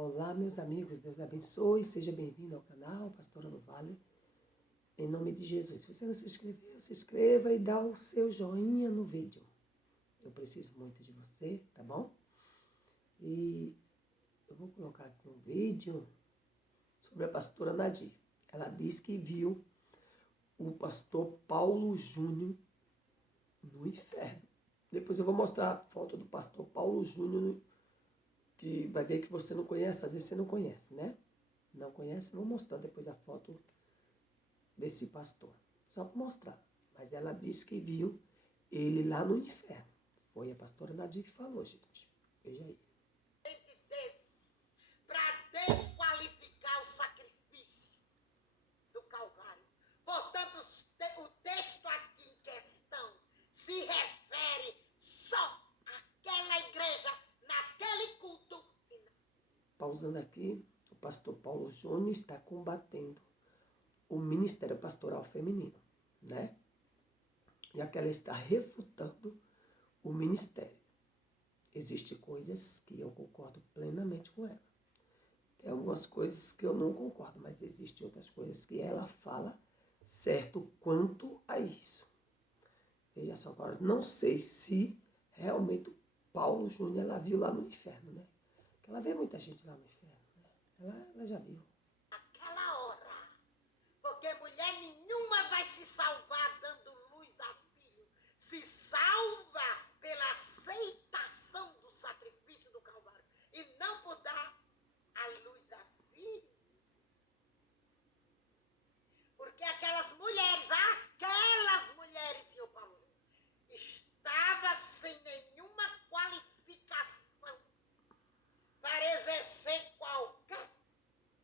Olá, meus amigos, Deus abençoe, seja bem-vindo ao canal Pastora do Vale, em nome de Jesus. Se você não se inscreveu, se inscreva e dá o seu joinha no vídeo. Eu preciso muito de você, tá bom? E eu vou colocar aqui um vídeo sobre a pastora Nadir. Ela disse que viu o pastor Paulo Júnior no inferno. Depois eu vou mostrar a foto do pastor Paulo Júnior, que vai ver que você não conhece, às vezes você não conhece, né? Não conhece, vou mostrar depois a foto desse pastor. Só para mostrar. Mas ela disse que viu ele lá no inferno. Foi a pastora Nadir que falou, gente. Veja aí. Para desqualificar o sacrifício do Calvário. Portanto, o texto aqui em questão se refere só àquela igreja, naquele culto. Pausando aqui, o pastor Paulo Júnior está combatendo o ministério pastoral feminino, né? E aqui ela está refutando o ministério. Existem coisas que eu concordo plenamente com ela. Tem algumas coisas que eu não concordo, mas existem outras coisas que ela fala certo quanto a isso. Veja só, agora, não sei se realmente o Paulo Júnior ela viu lá no inferno, né? Porque ela vê muita gente lá no inferno, né? Ela já viu. Aquela hora. Porque mulher nenhuma vai se salvar dando luz a filho. Se salva pela aceitação do sacrifício do Calvário. E não por dar a luz a filho. Porque aquelas mulheres, senhor Paulo, estava sem nenhuma qualificação para exercer qualquer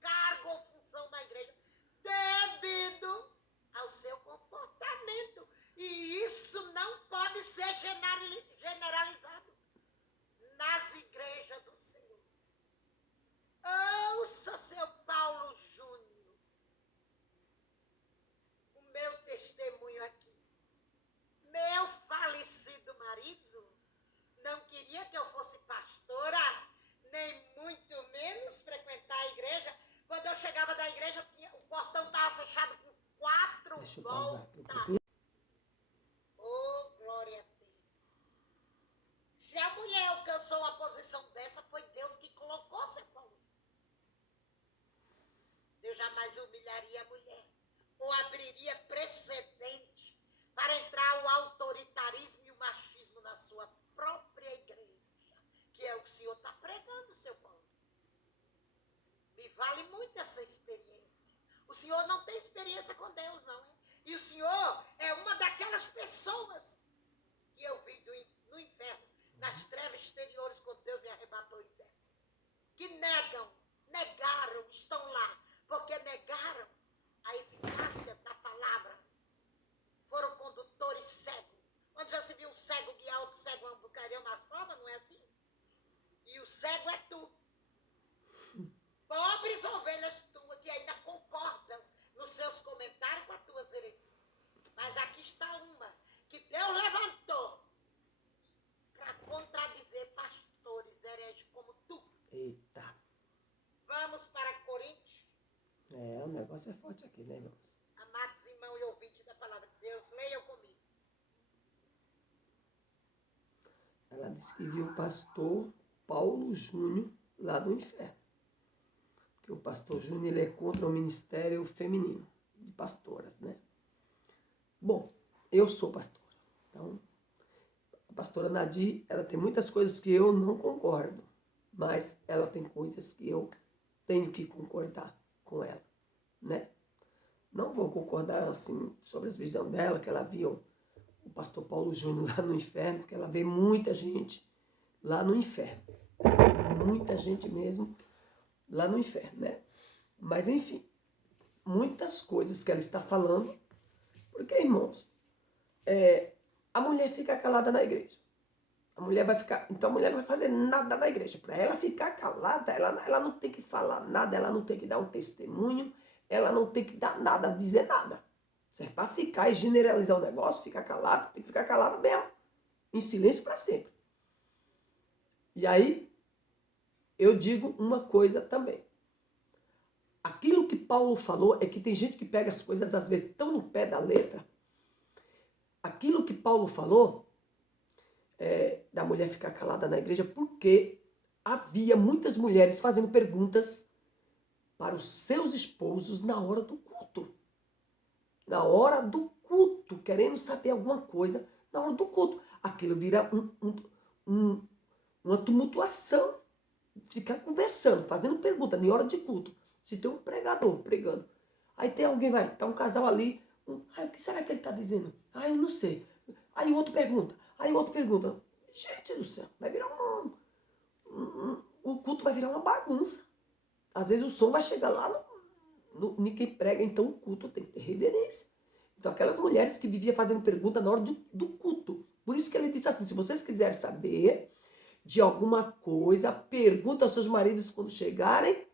cargo ou função na igreja, devido ao seu comportamento. E isso não pode ser generalizado nas igrejas do Senhor. Ouça, seu Paulo Júnior, o meu testemunho aqui. Meu falecido marido não queria que eu fosse pastora, nem muito menos frequentar a igreja. Quando eu chegava da igreja, o portão estava fechado com 4 voltas. Oh, glória a Deus. Se a mulher alcançou uma posição dessa, foi Deus que colocou, seu Paulo. Deus jamais humilharia a mulher, ou abriria precedente para entrar o autoritarismo e o machismo na sua própria igreja, que é o que o Senhor está pregando, seu Paulo. Me vale muito essa experiência. O Senhor não tem experiência com Deus, não. Hein? E o Senhor é uma daquelas pessoas que eu vi no inferno, nas trevas exteriores, quando Deus me arrebatou do inferno, que negaram, estão lá, porque negaram a eficácia da palavra. Foram condutores cegos. Onde já se viu um cego guiar outro cego a bucaria uma forma, não é assim? E o cego é tu. Pobres ovelhas tuas que ainda concordam nos seus comentários com as tuas heresias. Mas aqui está uma que Deus levantou para contradizer pastores hereges como tu. Eita. Vamos para Coríntios. O negócio é forte aqui, né, irmãos? Amados irmãos e ouvintes da palavra de Deus, leiam comigo. Ela disse que viu o pastor Paulo Júnior lá no inferno. Porque o pastor Júnior ele é contra o ministério feminino de pastoras, né? Bom, eu sou pastora. Então, a pastora Nadir, ela tem muitas coisas que eu não concordo. Mas ela tem coisas que eu tenho que concordar com ela, né? Não vou concordar, assim, sobre as visões dela, que ela viu o pastor Paulo Júnior lá no inferno, porque ela vê muita gente lá no inferno. Muita gente mesmo lá no inferno, né? Mas, enfim, muitas coisas que ela está falando, porque, irmãos, a mulher fica calada na igreja. A mulher vai ficar... Então, a mulher não vai fazer nada na igreja. Para ela ficar calada, ela não tem que falar nada, ela não tem que dar um testemunho, ela não tem que dar nada, dizer nada. Se é para ficar e generalizar o negócio, ficar calado, tem que ficar calado mesmo. Em silêncio para sempre. E aí, eu digo uma coisa também. Aquilo que Paulo falou é que tem gente que pega as coisas, às vezes, tão no pé da letra. Aquilo que Paulo falou, da mulher ficar calada na igreja, porque havia muitas mulheres fazendo perguntas para os seus esposos na hora do culto. Na hora do culto, querendo saber alguma coisa na hora do culto. Aquilo vira uma tumultuação. Ficar conversando, fazendo pergunta na hora de culto. Se tem um pregador pregando, aí tem alguém, tá um casal ali, o que será que ele está dizendo? Eu não sei. Aí o outro pergunta, Gente do céu, vai virar o culto vai virar uma bagunça. Às vezes o som vai chegar lá ninguém prega, então o culto tem que ter reverência. Então aquelas mulheres que viviam fazendo pergunta na hora do culto. Por isso que ele disse assim, se vocês quiserem saber de alguma coisa, pergunta aos seus maridos quando chegarem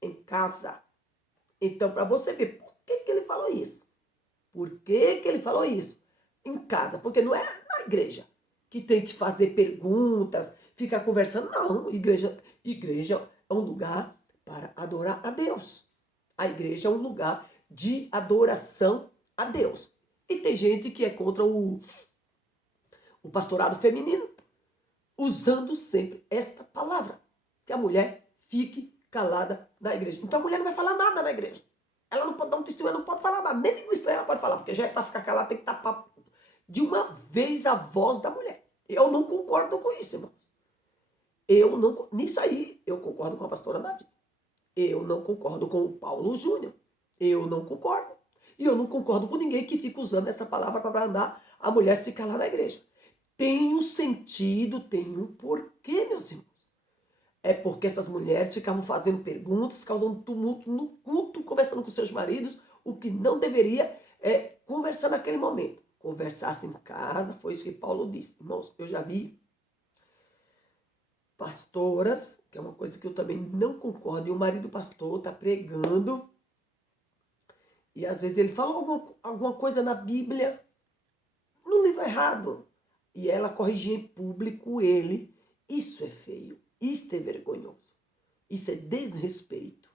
em casa. Então, para você ver por que ele falou isso. Por que ele falou isso? Em casa. Porque não é na igreja que tem que fazer perguntas, ficar conversando. Não, igreja é um lugar para adorar a Deus. A igreja é um lugar de adoração a Deus. E tem gente que é contra o pastorado feminino, usando sempre esta palavra, que a mulher fique calada na igreja. Então a mulher não vai falar nada na igreja. Ela não pode dar um testemunho, ela não pode falar nada. Nem língua estranha ela pode falar, porque já é para ficar calada, tem que tapar de uma vez a voz da mulher. Eu não concordo com isso, irmãos. Nisso aí, eu concordo com a pastora Nadia. Eu não concordo com o Paulo Júnior. Eu não concordo. E eu não concordo com ninguém que fica usando essa palavra para mandar a mulher se calar na igreja. Tem um sentido, tem um porquê, meus irmãos. É porque essas mulheres ficavam fazendo perguntas, causando tumulto no culto, conversando com seus maridos, o que não deveria conversar naquele momento. Conversasse em casa, foi isso que Paulo disse. Irmãos, eu já vi pastoras, que é uma coisa que eu também não concordo, e o marido pastor está pregando, e às vezes ele fala alguma coisa na Bíblia, no livro errado, e ela corrigia em público ele. Isso é feio, isso é vergonhoso, isso é desrespeito.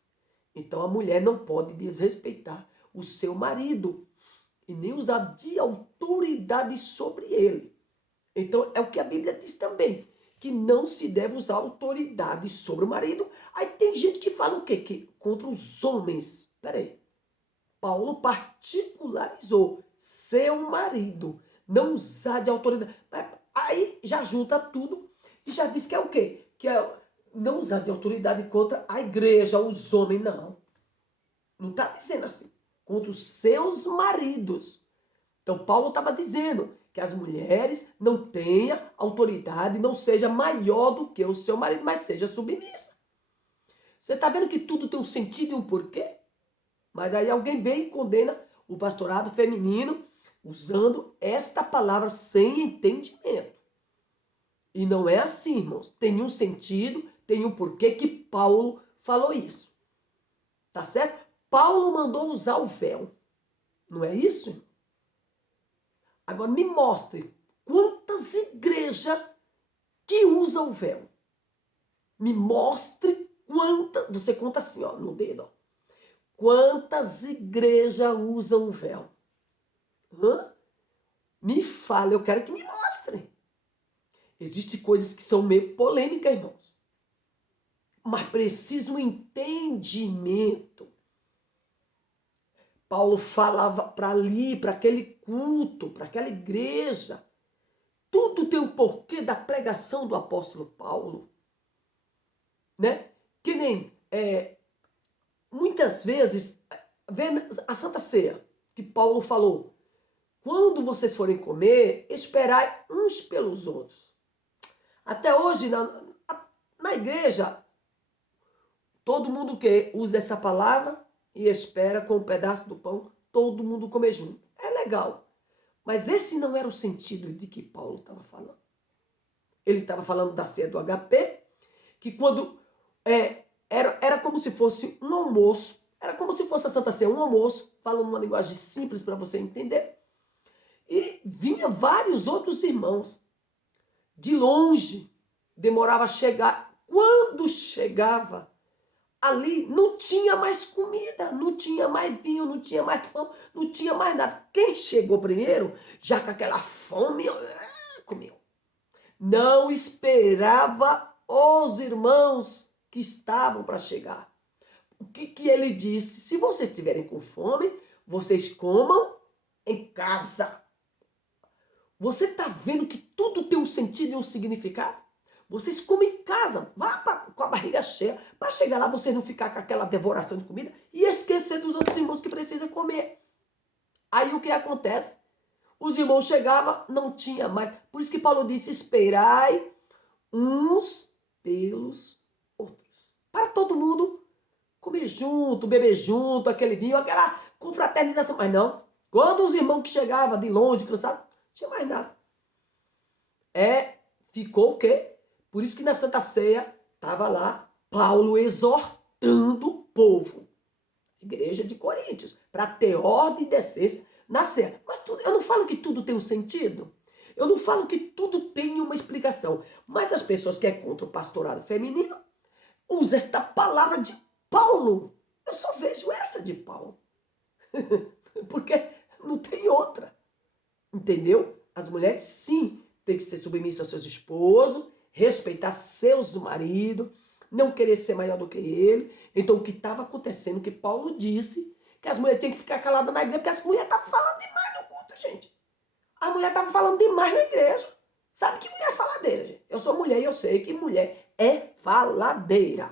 Então a mulher não pode desrespeitar o seu marido e nem usar de autoridade sobre ele. Então é o que a Bíblia diz também, que não se deve usar autoridade sobre o marido. Aí tem gente que fala o quê? Que contra os homens. Peraí. Paulo particularizou seu marido não usar de autoridade. Aí já junta tudo e já diz que é o quê? Que é não usar de autoridade contra a igreja, os homens. Não está dizendo assim. Contra os seus maridos. Então Paulo estava dizendo que as mulheres não tenham autoridade, não seja maior do que o seu marido, mas seja submissa. Você está vendo que tudo tem um sentido e um porquê? Mas aí alguém vem e condena o pastorado feminino usando esta palavra sem entendimento. E não é assim, irmãos. Tem um sentido, tem um porquê que Paulo falou isso. Tá certo? Paulo mandou usar o véu. Não é isso, irmão? Agora me mostre quantas igrejas que usam o véu. Me mostre quantas. Você conta assim, ó, no dedo. Ó. Quantas igrejas usam o véu? Me fala, eu quero que me mostre. Existem coisas que são meio polêmicas, irmãos. Mas precisa um entendimento. Paulo falava para ali, para aquele culto, para aquela igreja. Tudo tem um porquê da pregação do apóstolo Paulo. Né? Que nem, muitas vezes, vendo a Santa Ceia, que Paulo falou, quando vocês forem comer, esperai uns pelos outros. Até hoje, na igreja, todo mundo que usa essa palavra e espera com um pedaço do pão, todo mundo comer junto. É legal. Mas esse não era o sentido de que Paulo estava falando. Ele estava falando da ceia do HP, que quando era como se fosse um almoço, era como se fosse a Santa Ceia, um almoço, falando uma linguagem simples para você entender. E vinha vários outros irmãos de longe, demorava a chegar. quando chegava ali, não tinha mais comida, não tinha mais vinho, não tinha mais pão, não tinha mais nada. Quem chegou primeiro, já com aquela fome, comeu. Não esperava os irmãos que estavam para chegar. O que ele disse? Se vocês estiverem com fome, vocês comam em casa. Você está vendo que tudo tem um sentido e um significado? Vocês comem em casa, vá com a barriga cheia, para chegar lá vocês não ficar com aquela devoração de comida e esquecer dos outros irmãos que precisam comer. Aí o que acontece? Os irmãos chegavam, não tinha mais. Por isso que Paulo disse, esperai uns pelos outros. Para todo mundo comer junto, beber junto, aquele vinho, aquela confraternização. Mas não, quando os irmãos que chegavam de longe, cansados, não tinha mais nada. Ficou o quê? Por isso que na Santa Ceia estava lá Paulo exortando o povo. Igreja de Coríntios, para ter ordem e decência na ceia. Mas eu não falo que tudo tem um sentido. Eu não falo que tudo tem uma explicação. Mas as pessoas que é contra o pastorado feminino usam esta palavra de Paulo. Eu só vejo essa de Paulo. Porque não tem outra. Entendeu? As mulheres, sim, têm que ser submissas aos seus esposos, respeitar seus maridos, não querer ser maior do que ele. Então, o que estava acontecendo, que Paulo disse, que as mulheres tinham que ficar caladas na igreja, porque as mulheres estavam falando demais no culto, gente. A mulher estava falando demais na igreja. Sabe que mulher é faladeira, gente? Eu sou mulher e eu sei que mulher é faladeira.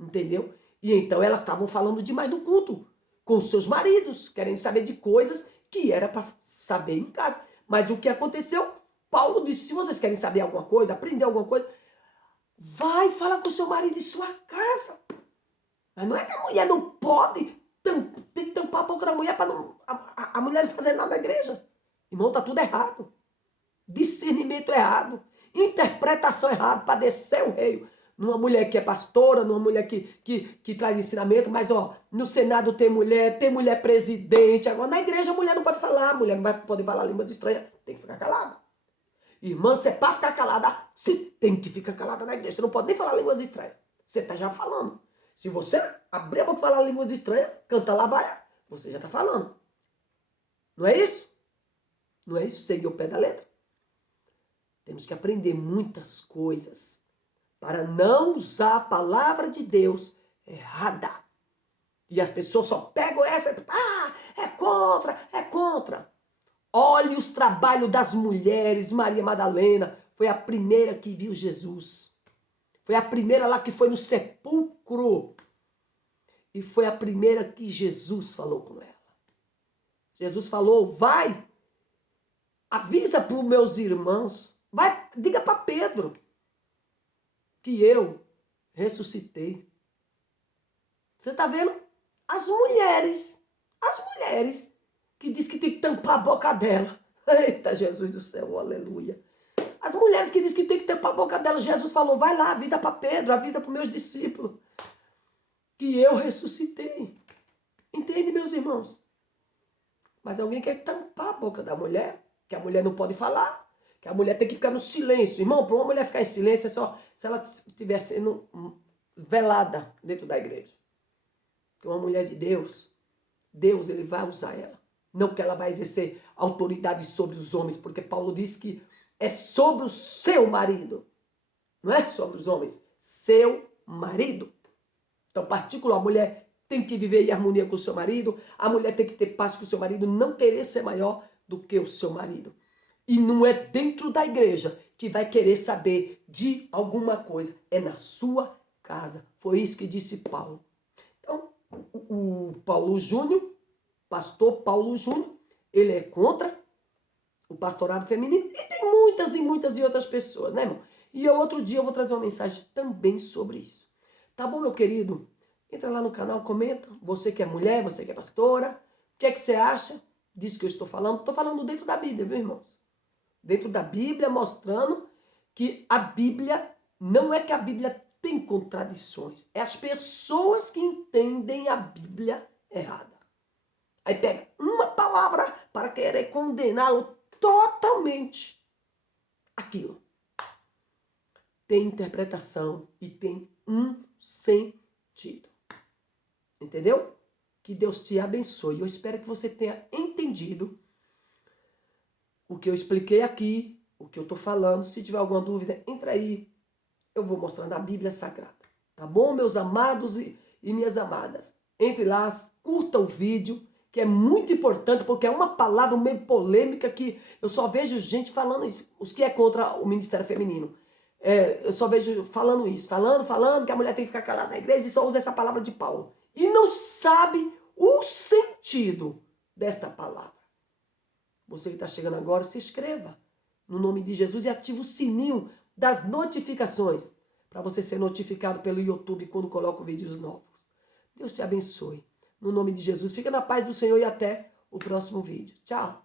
Entendeu? E então elas estavam falando demais no culto, com seus maridos, querendo saber de coisas que era para saber em casa. Mas o que aconteceu? Paulo disse, se vocês querem saber alguma coisa, aprender alguma coisa, vai falar com o seu marido em sua casa. Mas não é que a mulher não pode, tem que tampar a boca da mulher para a mulher não fazer nada na igreja. Irmão, está tudo errado. Discernimento errado. Interpretação errada para descer o rei. Numa mulher que é pastora, numa mulher que traz ensinamento, mas ó, no Senado tem mulher presidente. Agora na igreja a mulher não pode falar, a mulher não vai poder falar línguas estranhas, tem que ficar calada. Irmã, você é para ficar calada, você tem que ficar calada na igreja. Você não pode nem falar línguas estranhas. Você está já falando. Se você abrir a boca e falar línguas estranhas, canta labaia, você já está falando. Não é isso? Não é isso? Seguir o pé da letra. Temos que aprender muitas coisas para não usar a palavra de Deus errada. E as pessoas só pegam essa, é contra, é contra. Olhe os trabalhos das mulheres. Maria Madalena foi a primeira que viu Jesus. Foi a primeira lá que foi no sepulcro. E foi a primeira que Jesus falou com ela. Jesus falou, vai, avisa para os meus irmãos, vai, diga para Pedro que eu ressuscitei. Você está vendo? As mulheres que diz que tem que tampar a boca dela. Eita, Jesus do céu, aleluia. As mulheres que diz que tem que tampar a boca dela, Jesus falou, vai lá, avisa para Pedro, avisa para os meus discípulos que eu ressuscitei. Entende, meus irmãos? Mas alguém quer tampar a boca da mulher, que a mulher não pode falar, que a mulher tem que ficar no silêncio. Irmão, para uma mulher ficar em silêncio é só se ela estiver sendo velada dentro da igreja. Porque uma mulher de Deus, Deus ele vai usar ela. Não que ela vai exercer autoridade sobre os homens, porque Paulo diz que é sobre o seu marido. Não é sobre os homens, seu marido. Então, particular, a mulher tem que viver em harmonia com o seu marido, a mulher tem que ter paz com o seu marido, não querer ser maior do que o seu marido. E não é dentro da igreja que vai querer saber de alguma coisa, é na sua casa. Foi isso que disse Paulo. Então, o Paulo Júnior, pastor Paulo Júnior, ele é contra o pastorado feminino e tem muitas e muitas e outras pessoas, né, irmão? E outro dia eu vou trazer uma mensagem também sobre isso. Tá bom, meu querido? Entra lá no canal, comenta. Você que é mulher, você que é pastora, o que é que você acha disso que eu estou falando? Estou falando dentro da Bíblia, viu, irmãos? Dentro da Bíblia, mostrando que a Bíblia, não é que a Bíblia tem contradições, é as pessoas que entendem a Bíblia errada. Aí pega uma palavra para querer condená-lo totalmente aquilo. tem interpretação e tem um sentido. Entendeu? Que Deus te abençoe. Eu espero que você tenha entendido o que eu expliquei aqui, o que eu estou falando. Se tiver alguma dúvida, entra aí. Eu vou mostrar na Bíblia Sagrada. Tá bom, meus amados e minhas amadas? Entre lá, curta o vídeo, que é muito importante, porque é uma palavra meio polêmica que eu só vejo gente falando isso. Os que é contra o Ministério Feminino. Eu só vejo falando isso. Falando que a mulher tem que ficar calada na igreja e só usa essa palavra de Paulo. E não sabe o sentido desta palavra. Você que está chegando agora, se inscreva no nome de Jesus e ative o sininho das notificações para você ser notificado pelo YouTube quando coloco vídeos novos. Deus te abençoe. No nome de Jesus, fica na paz do Senhor e até o próximo vídeo. Tchau.